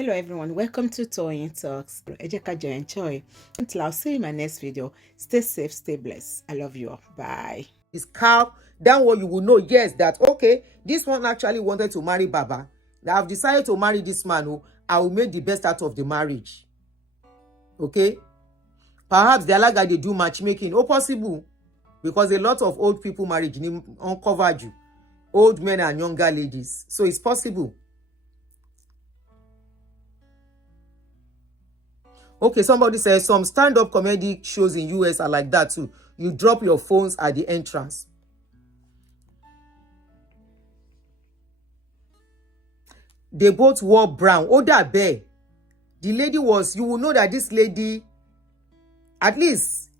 Hello everyone, welcome to Toyeen Talks. Ejeka enjoy. Until I'll see you in my next video. Stay safe, stay blessed. I love you all. Bye. His cow, then what you will know, yes, that okay, this one actually wanted to marry Baba. Now I've decided to marry this man who I will make the best out of the marriage. Okay? Perhaps the other guy they do matchmaking. Oh, possible. Because a lot of old people marriage uncovered you. Old men and younger ladies. So it's possible. Okay, somebody says some stand-up comedy shows in US are like that too. You drop your phones at the entrance. They both wore brown. Oh, that bear. The lady was, you will know that this lady, at least,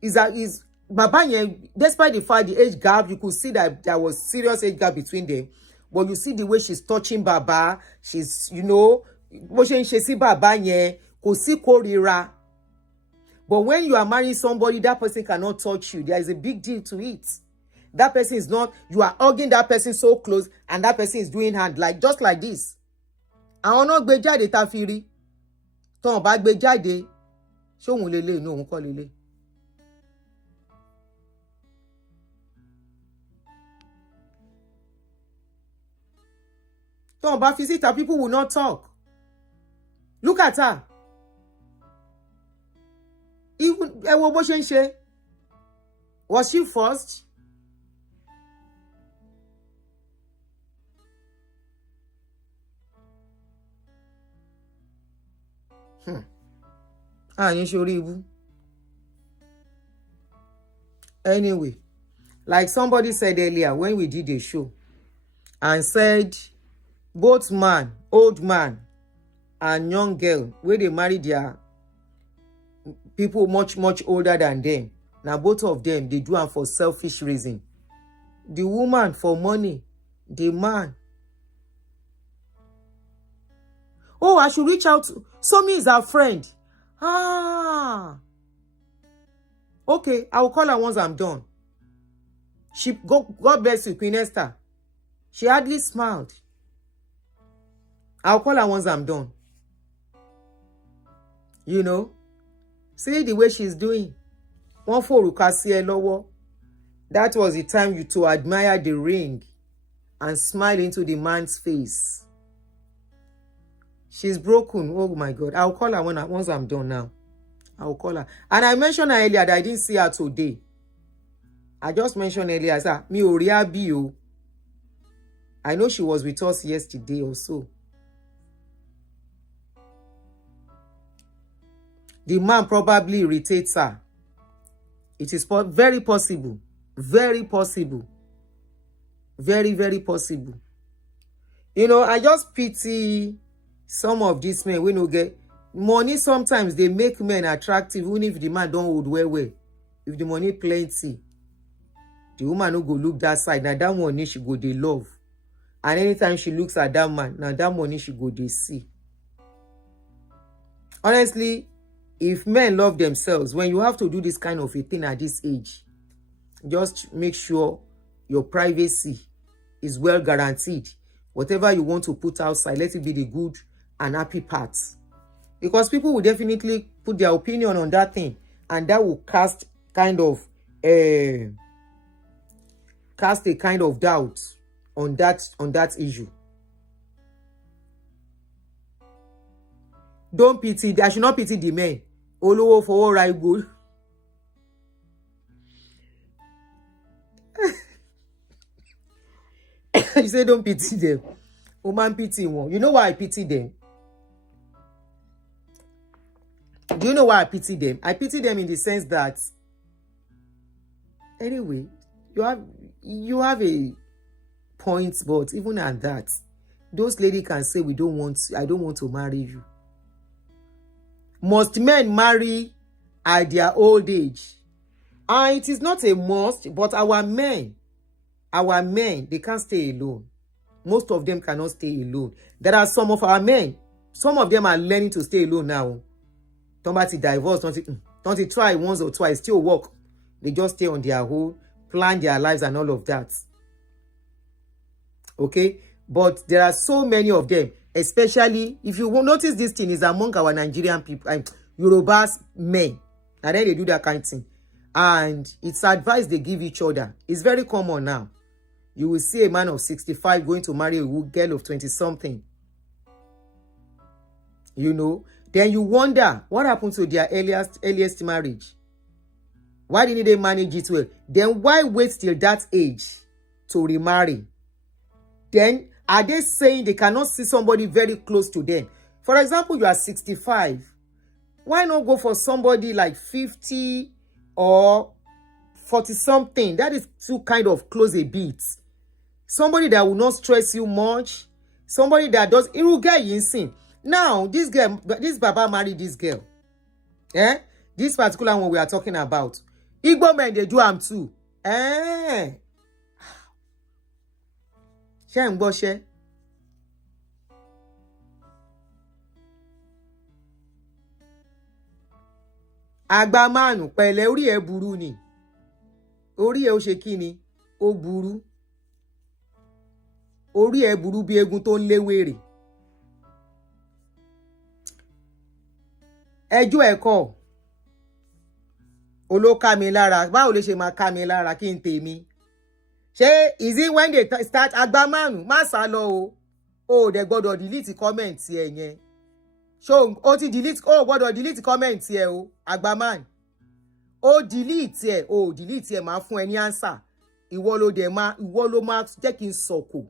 is Baba, despite the fact the age gap, you could see that there was serious age gap between them. But you see the way she's touching Baba, she's, you know, she see Baba, kò sí kórìíra. But when you are marrying somebody, that person cannot touch you. There is a big deal to it. That person is not, you are hugging that person so close, and that person is doing hand, like just like this. Àwọn náà gbé jáde tá fi rí. Tọ́n bá gbé jáde, ṣé òun lélẹ̀, no òun kọ́ lélẹ̀. Tọ́n bá fi síta, people will not talk. Look at her. Even bó ṣe ń ṣe. Was she forced? Anyway, like somebody said earlier when we did a show and said both man, old man and young girl, where they marry their people much older than them. Now both of them, they do it for selfish reason. The woman for money, the man. Oh, I should reach out to Somi is our friend. Okay, I will call her once I'm done. God bless you, Queen Esther. She hardly smiled. I'll call her once I'm done. You know? See the way she's doing. One for Rukasi lower. That was the time you to admire the ring and smile into the man's face. She's broken. Oh my God. I'll call her once I'm done now. I'll call her. And I mentioned her earlier that I didn't see her today. I just mentioned earlier, I said, mi ò rí àbí o. I know she was with us yesterday or so. The man probably irritates her. It is very possible. Very possible. Very, very possible. You know, I just pity some of these men. We no get money. Sometimes they make men attractive, even if the man don't hold well. If the money plenty, the woman no go look that side. Now that money she go they love. And anytime she looks at that man, now that money she go they see. Honestly, if men love themselves, when you have to do this kind of a thing at this age, just make sure your privacy is well guaranteed. Whatever you want to put outside, let it be the good and happy parts. Because people will definitely put their opinion on that thing, and that will cast a kind of doubt on that issue. Don't pity. I should not pity the men. Olówó fowó ra igbó. You say don't pity them. Oh man, pity one. You know why I pity them? Do you know why I pity them? I pity them in the sense that, anyway, you have a point, but even at that, those ladies can say I don't want to marry you. Must men marry at their old age? And it is not a must, but our men, they can't stay alone. Most of them cannot stay alone. There are some of our men, some of them are learning to stay alone now. Somebody divorce, don't try once or twice, still work. They just stay on their own, plan their lives and all of that. Okay? but there are so many of them, especially if you will notice this thing is among our Nigerian people, Yorubas men, and then they do that kind of thing. And it's advice they give each other. It's very common now. You will see a man of 65 going to marry a girl of 20-something. You know, then you wonder what happened to their earliest marriage. Why didn't they manage it well? Then why wait till that age to remarry? Then are they saying they cannot see somebody very close to them? For example, you are 65. Why not go for somebody like 50 or 40-something? That is too kind of close a bit. Somebody that will not stress you much. Somebody that does. It will get you insane. Now, this Baba married this girl. This particular one we are talking about. Igbo men, they do am too. Ṣé ń gbọ́ ṣé? Àgbà mánu pẹ̀lẹ́ orí ẹ̀ burú ni. Orí ẹ̀ ó ṣe kí ni? Ó burú. Orí ẹ̀ burú bí egun tó ń léwèrè. Ẹjọ́ ẹ̀kọ́. Olóka mi lára. Báwo lè ṣe máa ká mi lára kí n tèmi? Ṣé is it when they start agbamanu má sá lọ o dẹ̀ gbọ́dọ̀ delete comment ẹ yẹn. So o ti delete gbọ́dọ̀ delete comment ẹ o agbaman. O delete ẹ máa fún ẹ ní answer. Ìwọ ló máa jẹ́ kí n sọ̀kò.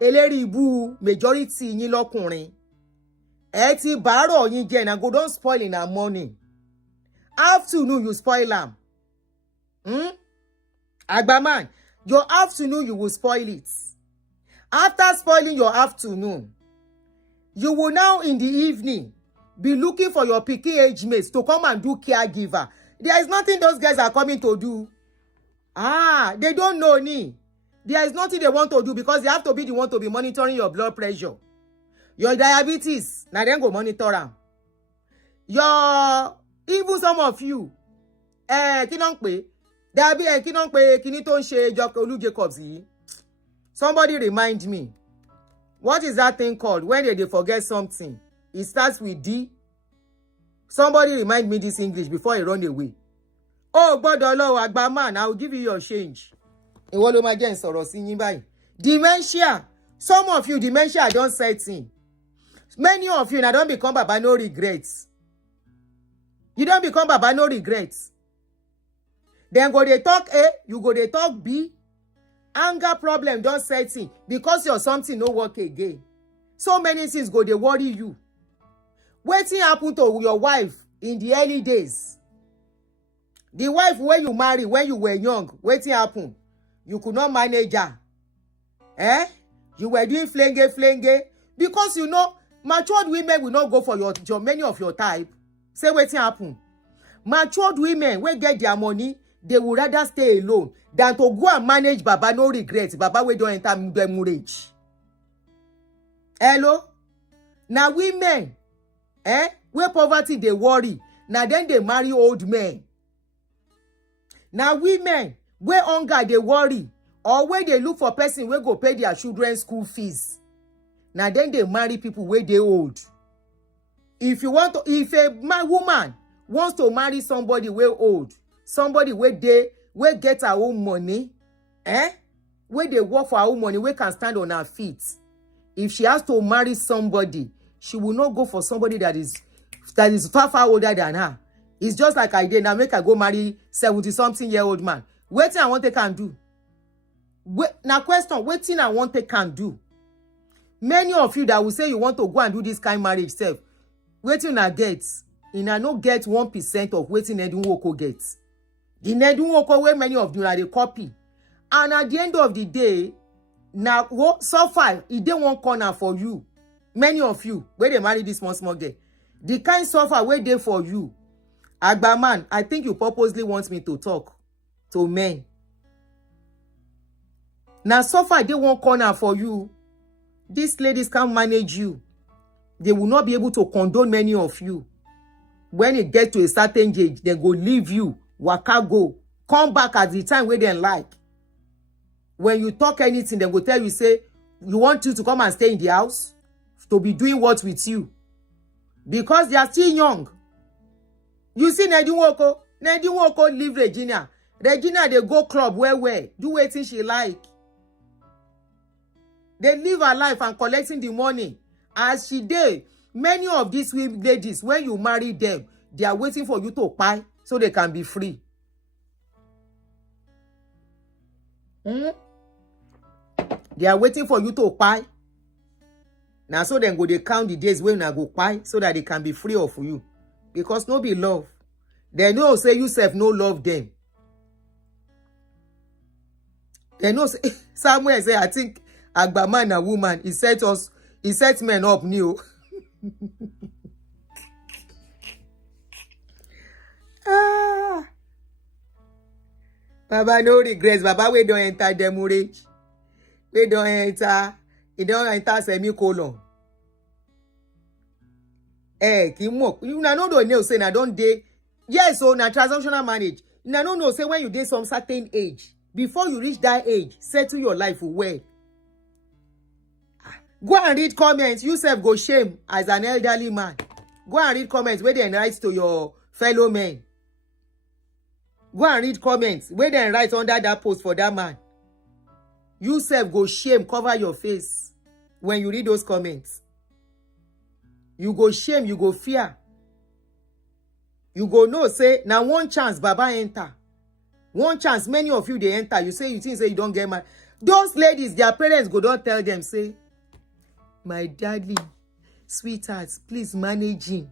Eléri ibu majority yín lọ́kùnrin. Ẹ ti bàárọ̀ yín jẹ́ na go don spoil in the morning. Afternoon you spoil am. Agbaman, your afternoon you will spoil it. After spoiling your afternoon, you will now in the evening be looking for your picky age mates to come and do caregiver. There is nothing those guys are coming to do. They don't know ni. There is nothing they want to do because they have to be the one to be monitoring your blood pressure. Your diabetes, now then go monitor am. Even some of you, kí ló ń pè? Kí ló ń pè kíní tó ń ṣe Olú Jacobs yìí? Somebody remind me. What is that thing called when they forget something? It starts with D. Somebody remind me this English before I run away. Gbọ́dọ̀ lọ àgbà man, I will give you your change. Ìwọ ló máa jẹ́ n sọ̀rọ̀ sí yín báyìí. Dementia. Some of you, dementia don set in. Many of you, now don't become Baba no regrets. You don't become Baba no regrets. Then go they talk A, you go they talk B. Anger problem don't set in because your something no work again. So many things go they worry you. Wetin happen to your wife in the early days? The wife when you marry when you were young, wetin happen? You could not manage her. You were doing flenge because you know matured women will not go for your many of your type. Say wetin happen? Matured women wey get their money, they would rather stay alone than to go and manage Baba no regret. Baba wey don enter marriage. Hello? Now women, where poverty they worry, now then they marry old men. Now women, where hunger they worry, or where they look for person where go pay their children's school fees. Now then they marry people where they old. If a woman wants to marry somebody where old, somebody where get her own money, where they work for her own money, where can stand on her feet. If she has to marry somebody, she will not go for somebody that is far older than her. It's just like I did. Now make her go marry 70-something-year-old man. Wetin I want they can do. Now question, wetin I want they can do. Many of you that will say you want to go and do this kind of marriage self, wetin una get? Una no get 1% of wetin Nedunwoko gets. The Nedunwoko where many of you are the copy. And at the end of the day, now suffer, e dey one corner for you. Many of you, where they marry this small girl, the kind suffer where they for you. Agbaman, I think you purposely want me to talk to men. Now suffer, they one corner for you. These ladies can't manage you. They will not be able to condone many of you. When it gets to a certain age, they go leave you, waka go, come back at the time where they like. when you talk anything, they go tell you, say, you want you to come and stay in the house to be doing what with you? Because they are still young. You see Nedi Nwoko leave Regina. Regina, they go club where, do wetin she like. They live her life and collecting the money. As she did, many of these ladies, when you marry them, they are waiting for you to buy so they can be free. They are waiting for you to buy. Now, so then they count the days when I go buy so that they can be free of you. Because no be love. They know say you self no love them. They know say, somewhere say, I think Agba man and woman, he set men up new. Baba no regrets. Baba we don't enter demurrage. We don't enter. He don't enter semicolon. Kimo. You know don't know say na don't dey. Yes, so na transactional marriage. You know say when you dey some certain age, before you reach that age, settle your life well. Go and read comments. You self go shame as an elderly man. Go and read comments where they write to your fellow men. Go and read comments where they write under that post for that man. You self go shame, cover your face when you read those comments. You go shame, you go fear. You go know, say, now one chance, Baba enter. One chance, many of you, they enter. You think say you don't get married. Those ladies, their parents go don't tell them, say, my daddy, sweethearts, please manage him.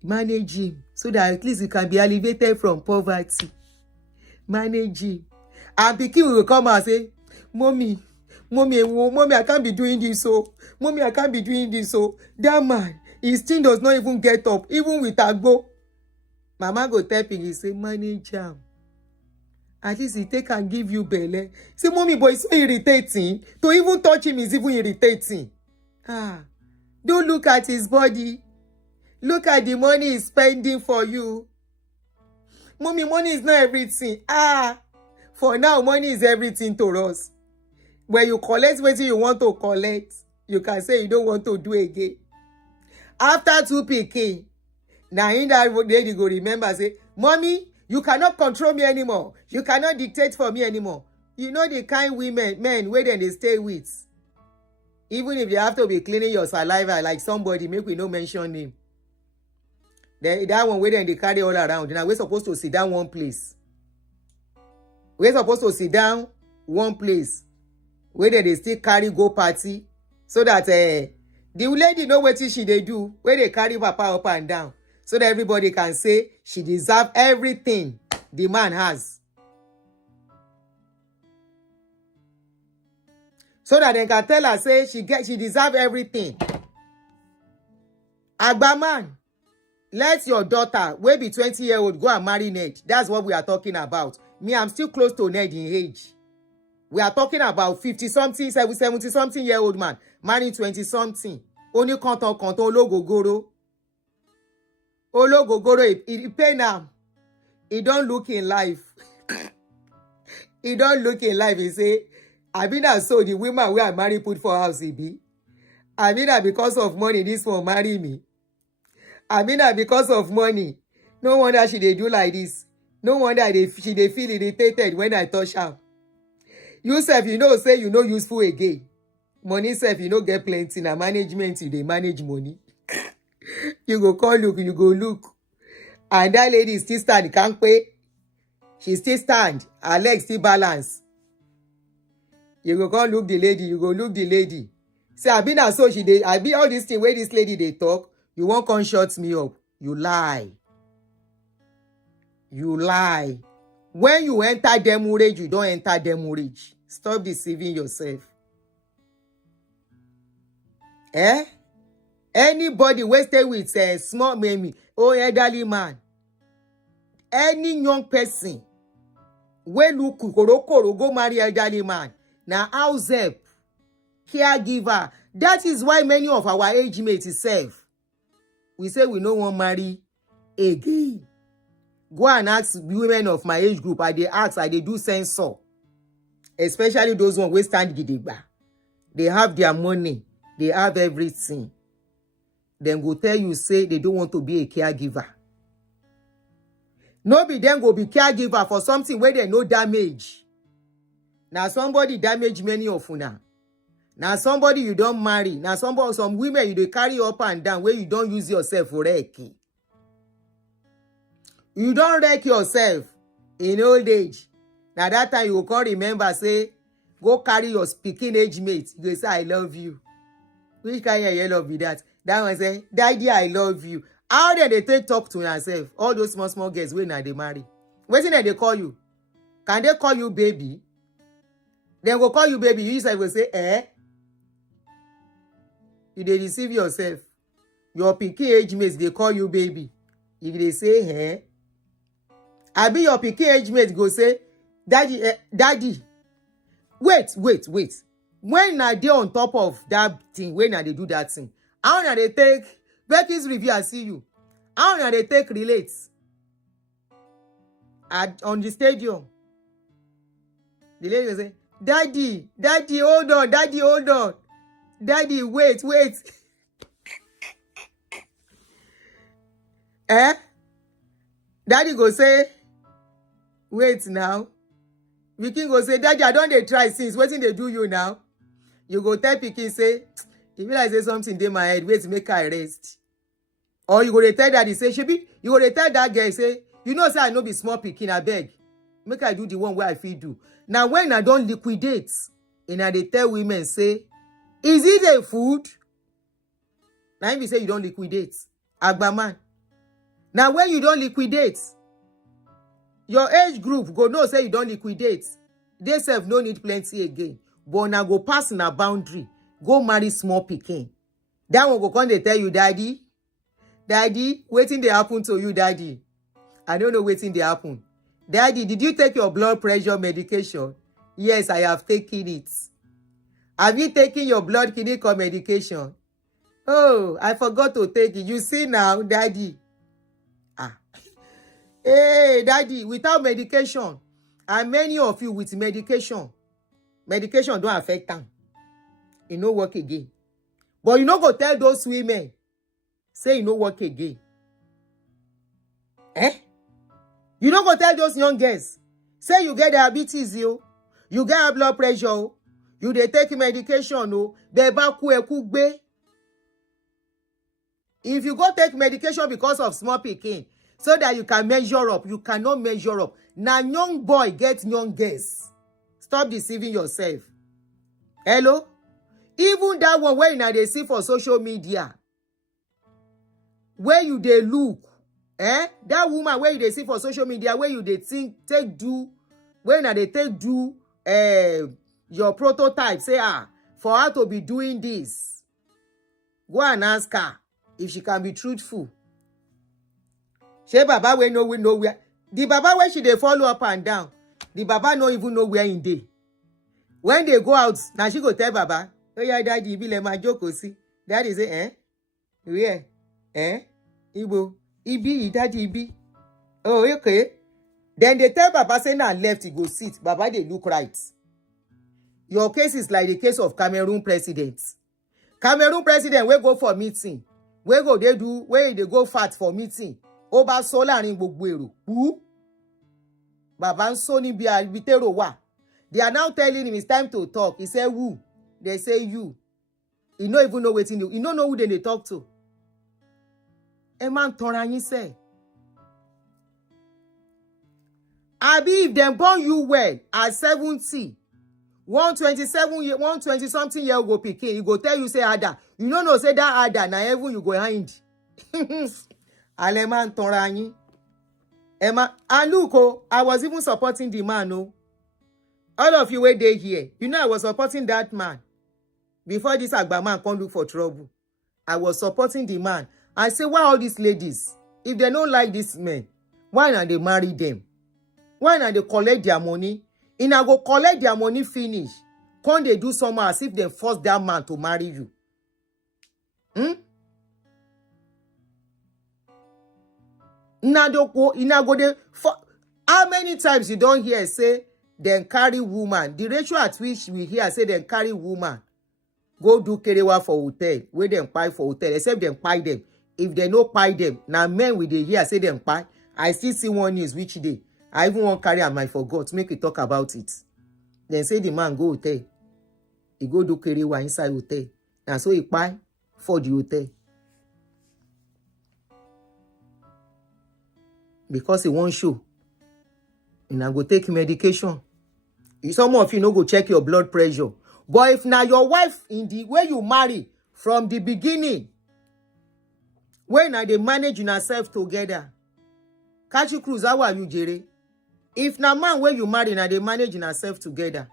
Manage him so that at least he can be elevated from poverty. Manage him. And the kid will come and say, Mommy, I can't be doing this, so. Mommy, I can't be doing this, so. That man, his thing does not even get up, even with Agbo. Mama go tapping, he say, manage him. At least he take and give you belly. Say, Mommy, boy, it's so irritating. To even touch him is even irritating. Don't look at his body. Look at the money he's spending for you. Mommy, money is not everything. For now, money is everything to us. When you collect what you want to collect, you can say you don't want to do again. After 2 PK, now in that day you go remember, say, Mommy, you cannot control me anymore. You cannot dictate for me anymore. You know the kind men where they stay with. Even if they have to be cleaning your saliva like somebody, make we no mention name. That one where they carry all around. Now we're supposed to sit down one place. We're supposed to sit down one place where they still carry go party so that the lady know what she they do, where they carry papa up and down, so that everybody can say she deserves everything the man has. So that they can tell her, say she deserves everything. Agba man, let your daughter, wey be 20-year-old, go and marry Ned. That's what we are talking about. Me, I'm still close to Ned in age. We are talking about 50-something, 70-something-year-old man marrying 20-something. Only kanton ologogoro. Ologogoro, he pay now. He don't look in life. He don't look in life. He say, I mean, I saw the women where I marry put for house, he be. I mean, because of money, this one marry me. I mean, because of money. No wonder she they do like this. No wonder she they feel irritated when I touch her. You self, you know, say you no useful again. Money self, you no get plenty. Na management, you they manage money. You go call look, you go look. And that lady still stand, can't pay. She still stand. Her legs still balance. You go call look the lady, you go look the lady. Say, I been so she dey, I be all this thing where this lady they talk. You won't come shut me up. You lie. You lie. When you enter demurrage, you don't enter demurrage. Stop deceiving yourself. Anybody wey stay with a small mammy or elderly man, any young person wey look korokoro go marry elderly man, na house help, caregiver. That is why many of our age mates serve. We say we no want marry again. Go and ask women of my age group. I dey ask, I dey do censor. especially those ones wey stand gidigba. They have their money, they have everything. Then go tell you say they don't want to be a caregiver. No be them go be caregiver for something where they no damage. Now somebody damage many of una. Now somebody you don't marry. Now some women you dey carry up and down where you don't use yourself for wreck. You don't wreck yourself in old age. Now that time you can't remember say go carry your speaking age mate. You go say I love you. Which kind of love be that? That one say, Daddy, I love you. How they take talk to yourself? All those small girls when they marry. Wetin they call you? Can they call you baby? Then go call you baby. You yourself will say, eh? You dey deceive yourself. Your pikin age mates they call you baby. If they say, eh? Abi your pikin age mate go say, Daddy, Daddy. Wait. When na dey on top of that thing, when na dey do that thing, how na dey take Becky's review I see you? How na dey take relate on the stadium? The lady will say, Daddy, hold on, Daddy, wait. Eh? Daddy go say, wait now. Pikin go say, Daddy, I don dey try since. Wetin dey do you now? You go tell Pikin say, if I say something dey my head, wait make I rest. Or you go dey tell Daddy say, shebi, you go dey tell that girl say, you know say I no be small pikin, abeg. Make I do the one wey I fit do. Now when I don liquidate, and I dey tell women say, is it a food? Now if you say you don liquidate, Agbaman. Now when you don liquidate, your age group go know say you don liquidate. They sef no need plenty again. But now go pass na boundary. Go marry small pikin. That one go come dey tell you, Daddy, wetin dey happen to you, Daddy? I don't know wetin dey happen. Daddy, did you take your blood pressure medication? Yes, I have taken it. Have you taken your blood clinical medication? Oh, I forgot to take it. You see now, Daddy. Hey, Daddy, without medication, and many of you with medication don't affect them. It no work again. But you no go tell those women, say it no work again. Eh? You no go tell those young girls, say you get diabetes, you get high blood pressure, you dey take medication, beba ku eku gbe. If you go take medication because of small pikin, so that you can measure up, you cannot measure up. Now young boy get young girls. Stop deceiving yourself. Hello? Even that one where you dey see for social media, where you dey look, that woman where you dey see for social media, where you dey think, where you dey take do your prototype, say, for her to be doing this, go and ask her if she can be truthful. She Baba we know where. The Baba where she dey follow up and down. The Baba no even know where in dey. When they go out, now she go tell Baba, oh yeah, Daddy, be like my joke, see. Daddy say, where? Ibo, Ibi, Daddy, Ibi. Oh, okay. Then they tell Baba say now left, he go sit. Baba they look right. Your case is like the case of Cameroon president. Cameroon president will go for meeting. Where they go fat for meeting. Oba so láàrin gbogbo èrò. Who? Baba ń sọ níbi àbítèrò wà. They are now telling him it's time to talk. He say who? They say you. He no even know wetin you. He no know who they talk to. A man tanra yín say. Abi if them born you well at 70, 120 something year go pikin, he go tell you say Ada. You no know say that Ada na heaven you go hind. Aleman Torani. Emma, and look, I was even supporting the man, All of you were there here. You know I was supporting that man. Before this Agbaman come look for trouble. I was supporting the man. I say, why all these ladies? If they don't like this men, why not they marry them? Why not they collect their money? And I go collect their money finish. Can't they do somehow as if they force that man to marry you? How many times you don't hear say then carry woman. The ratio at which we hear say then carry woman go do kerewa for hotel, where them pay for hotel, except them pay them. If they no pay them, now men with the hear say them pay. I still see one news which day. I even want carry am I forgot. Make we talk about it. Then say the man go hotel. He go do kerewa inside hotel. And so he pay for the hotel. Because he won't show. And I go take medication. Some of you no go check your blood pressure. But if now your wife in the way you marry from the beginning, when now they manage yourself together, catch you cruise, how are you, Jerry? If now man where you marry now they manage yourself together,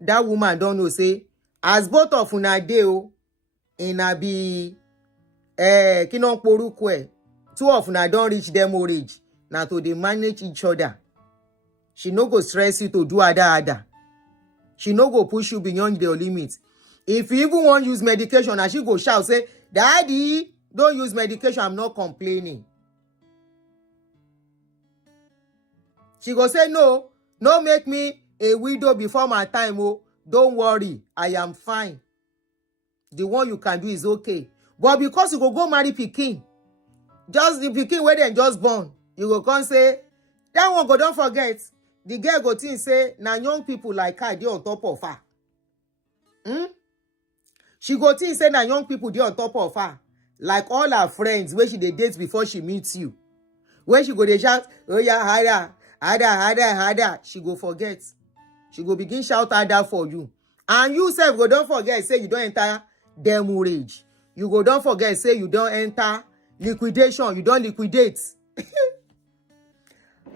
that woman don't know say as both of una dey in a be kinon porukwe, two of una don't reach them age. Now to they manage each other. She no go stress you to do other. She no go push you beyond your limits. If you even want to use medication, and she go shout, say, Daddy, don't use medication, I'm not complaining. She go say, no make me a widow before my time, don't worry, I am fine. The one you can do is okay. But because you go marry pikin, just the pikin where they just born, you go come say, that one go don't forget. The girl go think say, na young people like her, they on top of her. She go think say, na young people, they on top of her. Like all her friends, where she dey date before she meets you. When she go dey shout, oh yeah, harder. She go forget. She go begin shout harder for you. And you self go don't forget, say you don't enter demurrage. You go don't forget, say you don't enter liquidation. You don't liquidate.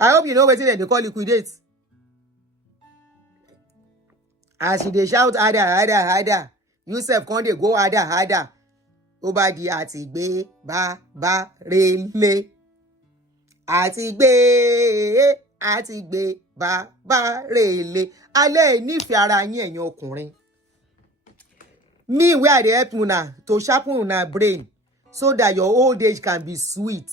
I hope you know what they call liquidate. As they shout harder. You self can't they go harder. Over the atigbe ba rele. Atigbe ba rele. Ale nífẹ̀ẹ́ ara yín ẹ̀yin ọkùnrin. Me where they help una to sharpen una brain so that your old age can be sweet.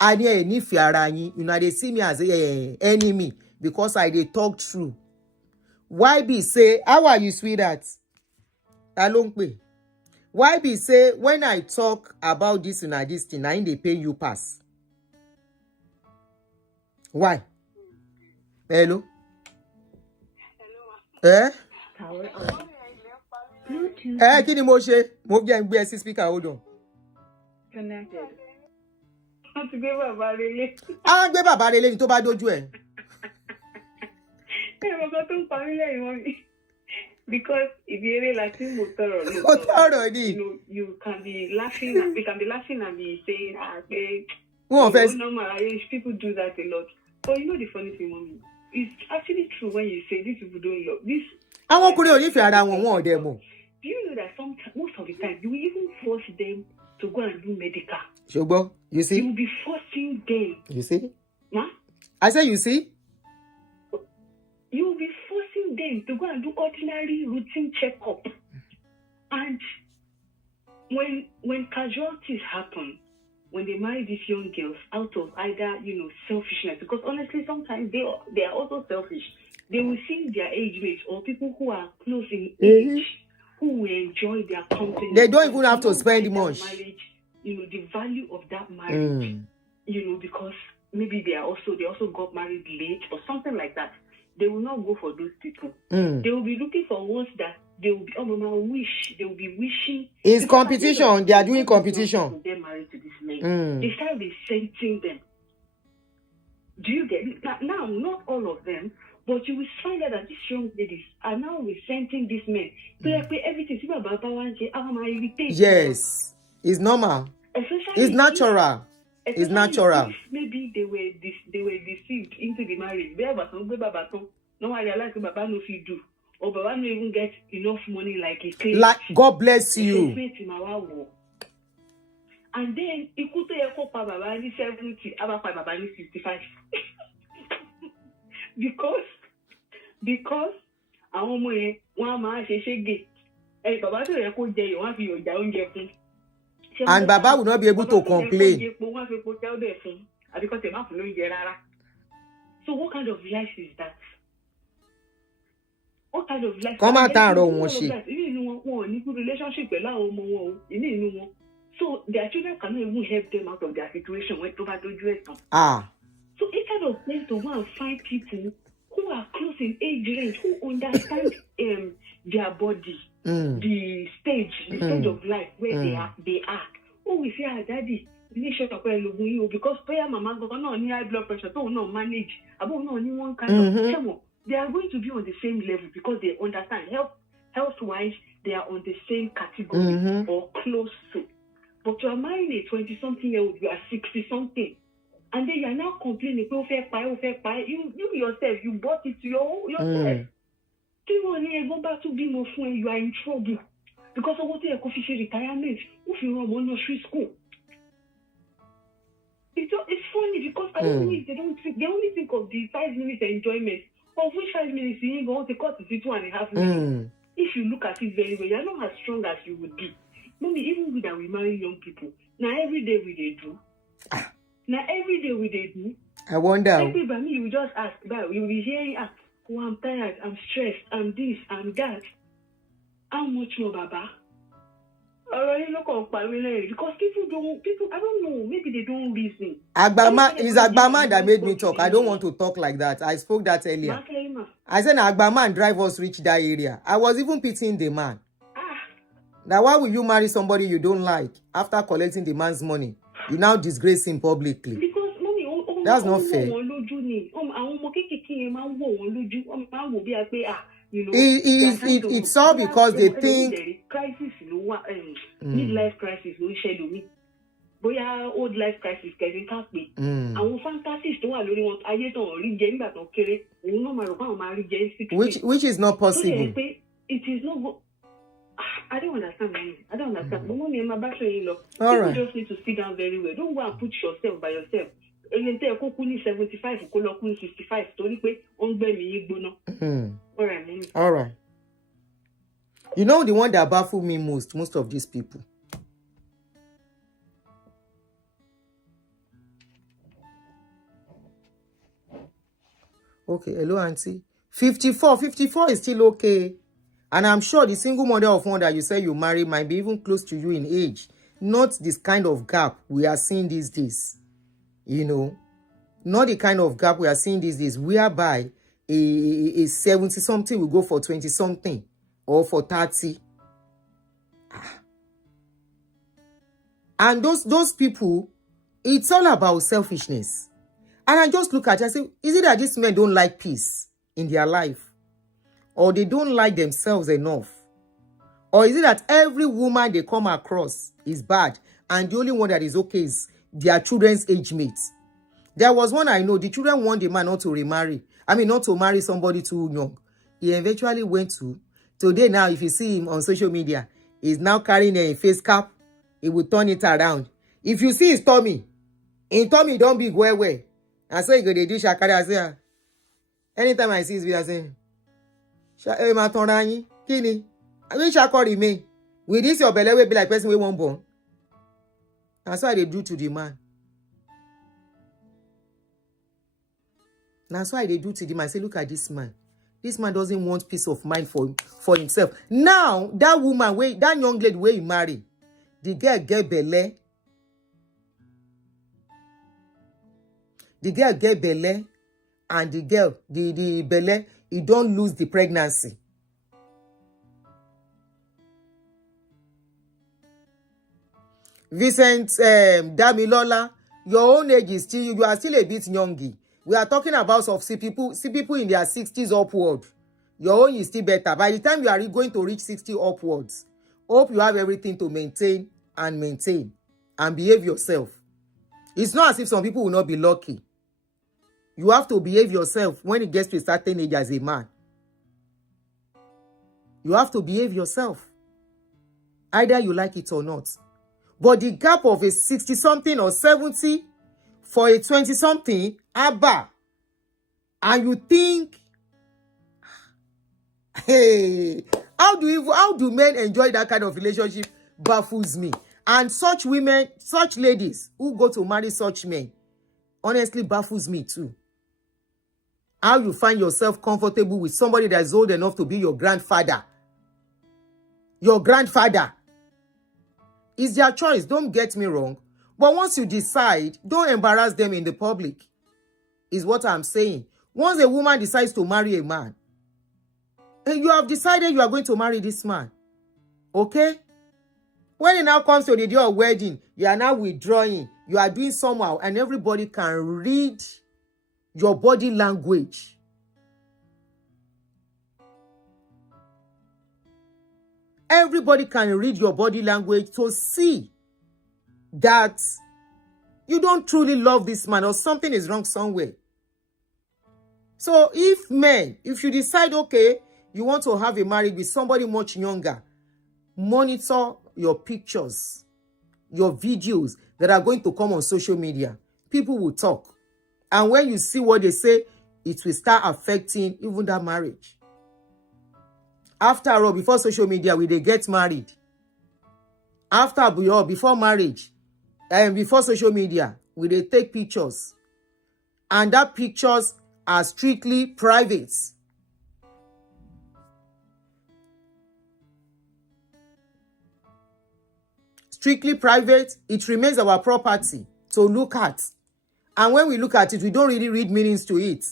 And yeah, nífẹ̀ẹ́ ara yín, you know they see me as a enemy because I dey talk true. Why be say, how are you, sweetheart? Ta ló ń pè? Why be say when I talk about this and this thing, I they pay you pass? Why? Hello? Kí ni mo ṣe? Mo jẹ́ ń gbé ẹ sí speaker, hold on. Connected. Wọ́n ti gbé bàbá relé. Àwọn gbé bàbá relé ni tó bá dójú ẹ̀. Bàbá tó ń pa mí lẹ́yìn wọn mi. Because ìbí eré la tí mo tọrọ ní. Ó tọrọ ni. You can be laughing and be saying, pé. Wọ́n fẹ́. Normal, people do that a lot. But you know the funny thing, mommy? It's actually true when you say these people don't love this. Àwọn ọkùnrin ò nífẹ̀ẹ́ ara wọn ò dẹ̀ mọ̀. Do you know that most of the time you will even force them to go and do medical? Ṣùgbọ́n, you see? You will be forcing them. You see? Huh? I say you see? You will be forcing them to go and do ordinary routine checkup. And when casualties happen, when they marry these young girls out of either, selfishness, because honestly, sometimes they are also selfish. They will see their age mates or people who are close in age who will enjoy their company. They don't even have to spend much. Marriage, the value of that marriage, because maybe they also got married late or something like that. They will not go for those people. They will be looking for ones that they will be, they will be wishing. It's competition. They are doing competition. They're married to this man. They start resenting them. Do you get it? Now, not all of them, but you will find out that these young ladies are now resenting these men. Everything. Yes. It's normal. It's natural. It's natural. Maybe they were deceived into the marriage. No one realized Baba no fit do. Or Baba no even get enough money like he claims. Like God bless you. And then Ikuto Yeko pa Baba ni 70, Aba pa Baba ni 65. Because àwọn ọmọ yẹn wọ́n máa ṣe ṣége. Baba tó yẹ kó jẹ yìí wọ́n fi ọjà oúnjẹ fún. And Baba will not be able to complain. So what kind of life is that? What kind of life? Come out and run one she. Good relationship so their children cannot even help them out of their situation when over to Ah. So it kind of place to go and find people who are close in age range, who understand their body, the stage of life where they are. Oh, we say, daddy, you should talk you because prayer mama go no high blood pressure, don't no manage. About no only one kind of they are going to be on the same level because they understand health wise, they are on the same category or close to. But you are marrying a 20-something-year-old, you are 60-something. And then you are now complaining, you yourself, you bought it to yourself. Go back to be more fun, you are in trouble. Because of what you coffee retirement, if you run one nursery school. It's funny because I don't think they only think of the 5 minutes enjoyment. Of which 5 minutes you ain't going to cut it to 2.5 minutes. If you look at it very well, you're not as strong as you would be. Maybe even with that we marry young people. Now every day we they do. I wonder. Every by me, you just ask about you will be hearing, oh, I'm tired, I'm stressed, I'm this, I'm that. How much more, Baba? Because people, I don't know, maybe they don't reason. It's Agbama that made me talk. I don't want to talk like that. I spoke that earlier. I said Agbama drive us reach that area. I was even pitying the man. Now, why will you marry somebody you don't like after collecting the man's money? You now disgrace him publicly. Because mommy, that's not fair. It's all because they think crisis, midlife crisis, old life crisis, which is not possible. It is not. I don't understand, mommy. I don't understand. But mommy, my bachelor-in-law, you just need to sit down very well. Don't go and put yourself by yourself. 75, 65. All right, mommy. All right. You know the one that baffles me most of these people. Okay, hello, auntie. 54 is still okay. And I'm sure the single mother of one that you say you marry might be even close to you in age. Not this kind of gap we are seeing these days. You know, not the kind of gap we are seeing these days, whereby a 70-something will go for 20-something or for 30. And those people, it's all about selfishness. And I just look at it and say, is it that these men don't like peace in their life? Or they don't like themselves enough? Or is it that every woman they come across is bad and the only one that is okay is their children's age mates? There was one I know, the children want the man not to remarry. Not to marry somebody too young. He eventually went to. Today now, if you see him on social media, he's now carrying a face cap. He will turn it around. If you see his tummy, in tummy don't be where. And so he go to do shakari. I say, anytime I see his video, I say, Kini, I wish I could remain. With this, your belly will be like person we won't born. That's why they do to the man. That's why they do to the man. I say, look at this man. This man doesn't want peace of mind for himself. Now, that woman, that young lady where he married, the girl get belly. The girl get belly, and the girl, the belly, he don't lose the pregnancy. Vincent Damilola, your own age is still, you are still a bit youngy. We are talking about see people in their 60s upward. Your own is still better. By the time you are going to reach 60 upwards, hope you have everything to maintain and behave yourself. It's not as if some people will not be lucky. You have to behave yourself when it gets to a certain age as a man. You have to behave yourself. Either you like it or not. But the gap of a 60-something or 70 for a 20-something, Abba, and you think, hey, how do men enjoy that kind of relationship? Baffles me. And such women, such ladies who go to marry such men, honestly baffles me too. how you find yourself comfortable with somebody that is old enough to be your grandfather. Your grandfather. It's their choice, don't get me wrong. But once you decide, don't embarrass them in the public, is what I'm saying. Once a woman decides to marry a man, and you have decided you are going to marry this man, okay? When it now comes to the day of wedding, you are now withdrawing, you are doing somehow, and everybody can read your body language. Everybody can read your body language to see that you don't truly love this man or something is wrong somewhere. So if you decide, okay, you want to have a marriage with somebody much younger, monitor your pictures, your videos that are going to come on social media. People will talk. And when you see what they say, it will start affecting even that marriage. After all, before social media, they get married. Before marriage, and before social media, they take pictures. And that pictures are strictly private. Strictly private, it remains our property to look at. And when we look at it, we don't really read meanings to it.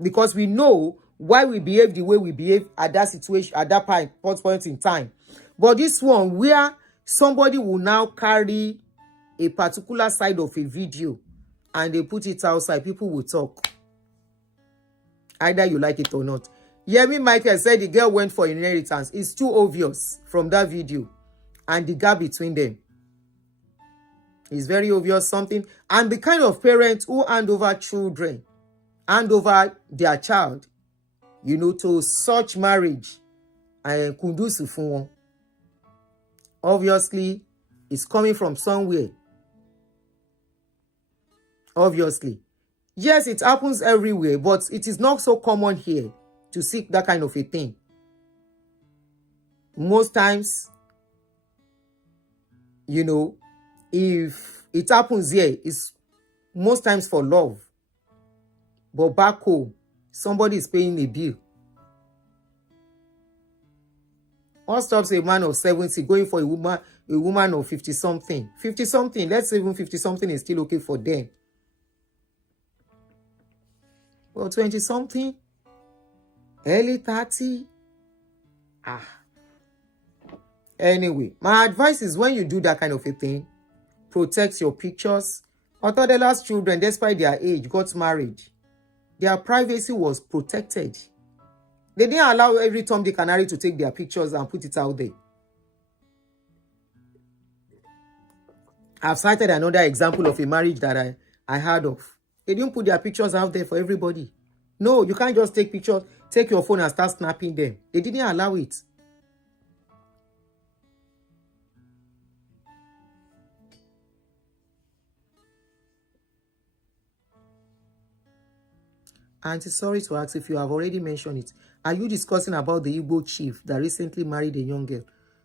Because we know why we behave the way we behave at that situation, at that point in time. But this one, where somebody will now carry a particular side of a video and they put it outside, people will talk. Either you like it or not. Yemi Michael said the girl went for inheritance. It's too obvious from that video. And the gap between them is very obvious something. And the kind of parents who hand over children, hand over their child, to such marriage, and kundusu fún wọn. Obviously, it's coming from somewhere. Obviously. Yes, it happens everywhere, but it is not so common here to seek that kind of a thing. Most times, if it happens here, it's most times for love. But back home, somebody is paying a bill. What stops a man of 70 going for a woman of 50-something? 50-something, let's say even 50-something is still okay for them. Well, 20-something, early 30. Anyway, my advice is when you do that kind of a thing, protect your pictures. Otodel's children, despite their age, got married. Their privacy was protected. They didn't allow every Tom, Dick, and Harry to take their pictures and put it out there. I've cited another example of a marriage that I heard of. They didn't put their pictures out there for everybody. No, you can't just take pictures, take your phone and start snapping them. They didn't allow it. Auntie, sorry to ask if you have already mentioned it. Are you discussing about the Igbo chief that recently married a young girl?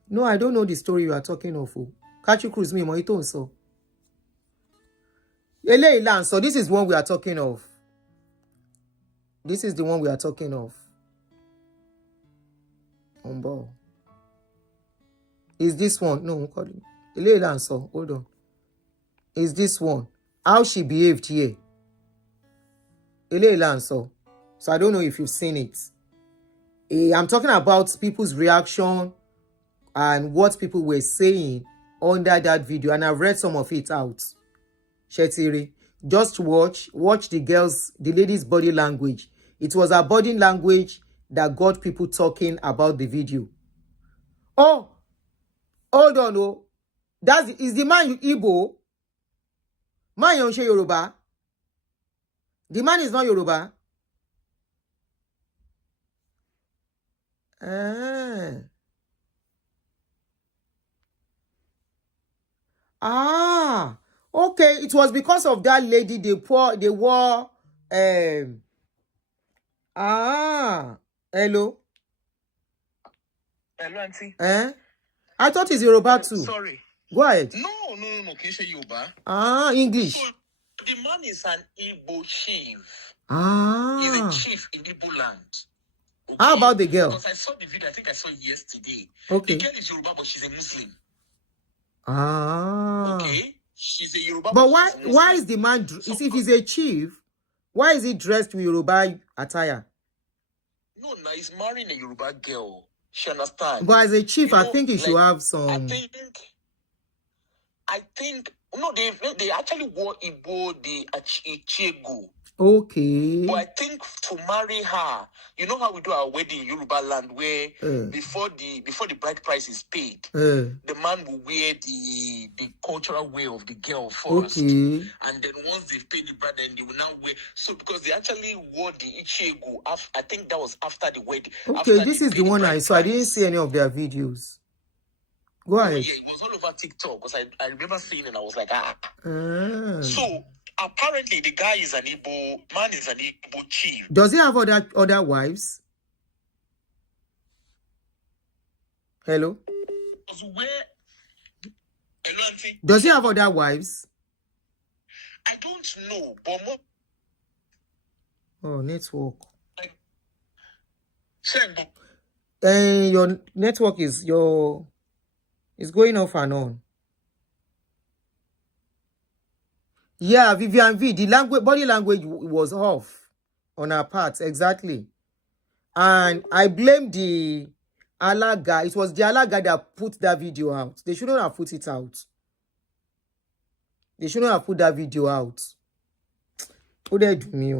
No, I don't know the story you are talking of. Kachu Cruz me moito so. So this is one we are talking of. This is the one we are talking of. Umbo. Is this one? No, so hold on. Is this one? How she behaved here? So I don't know if you've seen it. I'm talking about people's reaction and what people were saying under that video, and I've read some of it out. Shetiri, just watch the lady's body language. It was her body language that got people talking about the video. Oh, hold on, oh. Is the man Igbo? Man Yonshe Yoruba? The man is not Yoruba. Okay. It was because of that lady they wore. Hello. Hello, auntie. I thought it's Yoruba too. Sorry. Go ahead. No. Can you say Yoruba? English. So the man is an Igbo chief. Ah. He's a chief in Igbo land. Okay? How about the girl? Because I saw the video, I think I saw it yesterday. Okay. The girl is Yoruba, but she's a Muslim. Ah. Okay? She's a Yoruba, but why is the man, if he's a chief, why is he dressed with Yoruba attire? No, he's marrying a Yoruba girl. She understands. But as a chief, You I know, think he like, should have some. I think, no, they actually wore Igbo, the Ichiego. Okay. But I think to marry her, you know how we do our wedding in Yoruba land, where before the bride price is paid, the man will wear the cultural wear of the girl first. Okay. And then once they've paid the bride, then they will now wear. So because they actually wore the Ichiego, I think that was after the wedding. Okay, this is the one I saw. I didn't see any of their videos. Go ahead. Yeah, it was all over TikTok because I remember seeing it and I was like, So apparently the guy is an Igbo chief. Does he have other wives? Hello? Does he have other wives? I don't know, but oh, network. Like, your network is going off and on. Yeah, Vivian V, the body language was off on her part, exactly. And I blame the Alaga. It was the Alaga that put that video out. They shouldn't have put it out. They shouldn't have put that video out. Who they do me?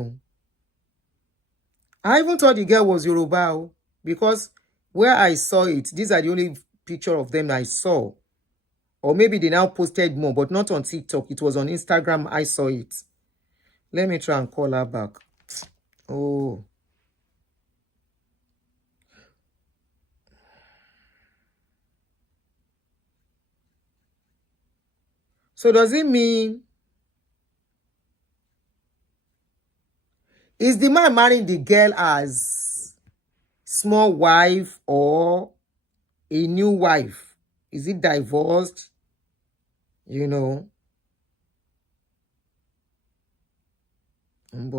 I even thought the girl was Yoruba, because where I saw it, these are the only picture of them I saw. Or maybe they now posted more, but not on TikTok. It was on Instagram. I saw it. Let me try and call her back. Oh. So does it mean, is the man marrying the girl as small wife or a new wife? Is it divorced? You know. And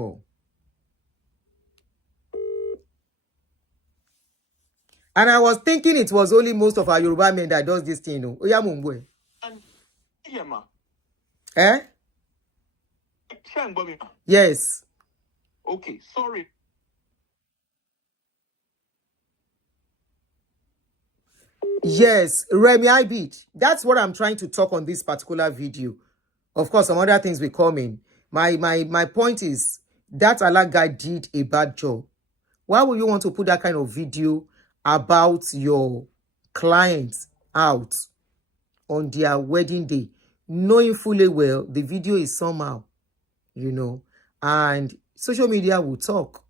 I was thinking it was only most of our Yoruba men that does this thing. Oya Mumbwe. Eh? Yes. Okay, sorry. Yes, Remy I beat. That's what I'm trying to talk on this particular video. Of course, some other things will come in. My point is that Alaga did a bad job. Why would you want to put that kind of video about your clients out on their wedding day, knowing fully well the video is somehow, you know, and social media will talk.